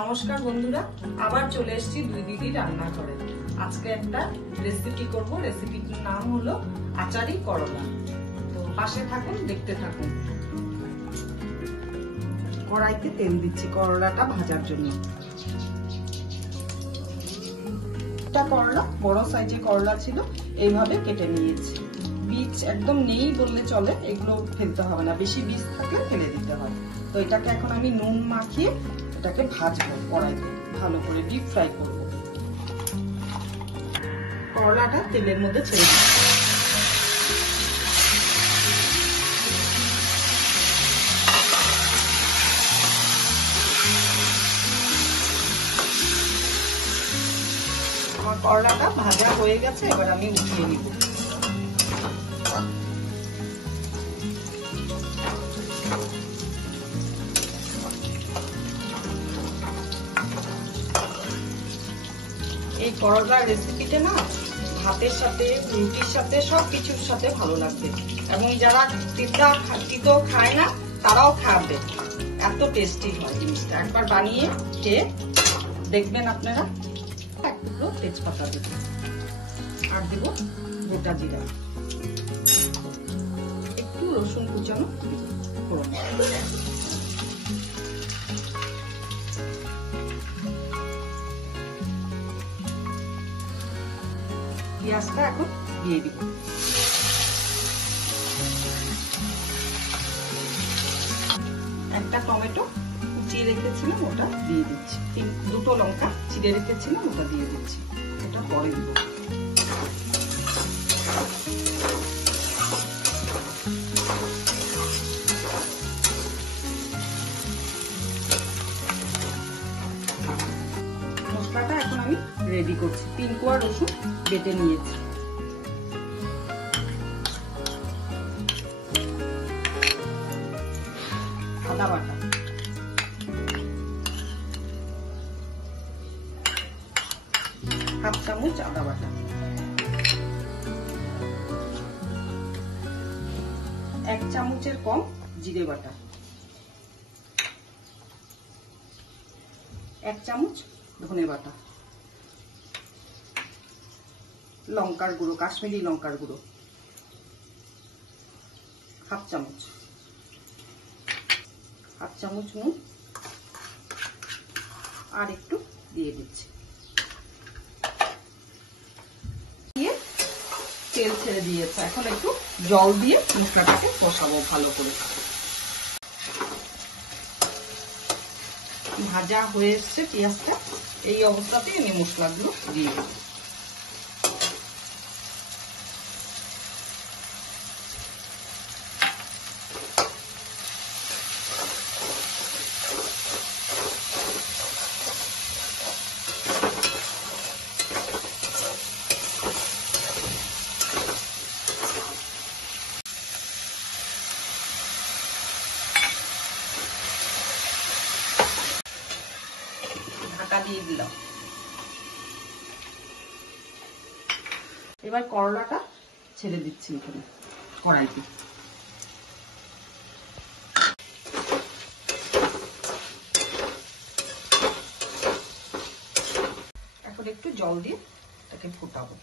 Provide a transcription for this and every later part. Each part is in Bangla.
নমস্কার বন্ধুরা, আবার চলে এসেছি দুই দিদি রান্নাঘরে। আজকে একটা রেসিপি করব। রেসিপিটির নাম হলো আচারি করলা। তো পাশে থাকুন, দেখতে থাকুন। কড়াইতে তেল দিচ্ছি করলাটা ভাজার জন্য। একটা করলা, বড় সাইজের করলা ছিল, এইভাবে কেটে নিয়েছি। বীজ একদম নেই বললে চলে, এগুলো ফেলতে হবে না, বেশি বীজ থাকলে ফেলে দিতে হয়। তো এটাকে এখন আমি নুন মাখিয়ে এটাকে ভাজবো কড়াইতে, ভালো করে ডিপ ফ্রাই করব। করলাটা তেলের মধ্যে ছেড়ে দিচ্ছি। আমার করলাটা ভাজা হয়ে গেছে, এবার আমি উঠিয়ে নিব। এই করলার রেসিপিটা না ভাতের সাথে, রুটির সাথে, সবকিছুর সাথে ভালো লাগবে। এবং যারা তিতো খায় না তারাও খাবে, এত টেস্টি হয় জিনিসটা। একবার বানিয়ে খেয়ে দেখবেন আপনারা। এক টুকরো তেজপাতা দেব, আর দেব গোটা জিরা, একটু রসুন কুচানো ফোড়ন। পেঁয়াজটা এখন দিয়ে দিব। একটা টমেটো কুচিয়ে রেখেছিলাম, ওটা দিয়ে দিচ্ছি। দুটো লঙ্কা চিড়ে রেখেছিলাম, ওটা দিয়ে দিচ্ছি। ওটা পরে দিব। মশলাটা এখন আমি রেডি করছি। 3 কোয়া রসুন বেটে নিয়েছি। আদা বাটা, হাফ চামচ আদা বাটা, 1 চামচের কম জিরে বাটা, 1 চামচ ধনে বাটা, লঙ্কার গুঁড়ো, কাশ্মীরি লঙ্কার গুঁড়ো হাফ চামচ, হাফ চামচ নুন, আর একটু দিয়ে দিচ্ছি। দিয়ে তেল ছেড়ে দিয়েছে, এখন একটু জল দিয়ে মশলাটাকে কষাবো ভালো করে। ভাজা হয়ে এসছে পেঁয়াজটা, এই অবস্থাতে আমি মশলাগুলো দিয়ে দেবো। ঢাকা দিয়ে দিলাম। এবার করলাটা ছেড়ে দিচ্ছি এখানে কড়াইতে। এখন একটু জল দিয়ে এটাকে ফোটাবো।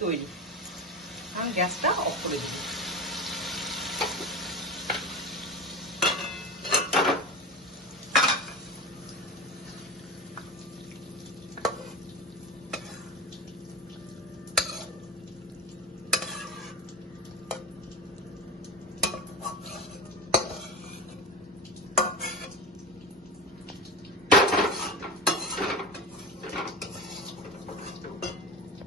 তৈরি। আমি গ্যাসটা অফ করে দিই।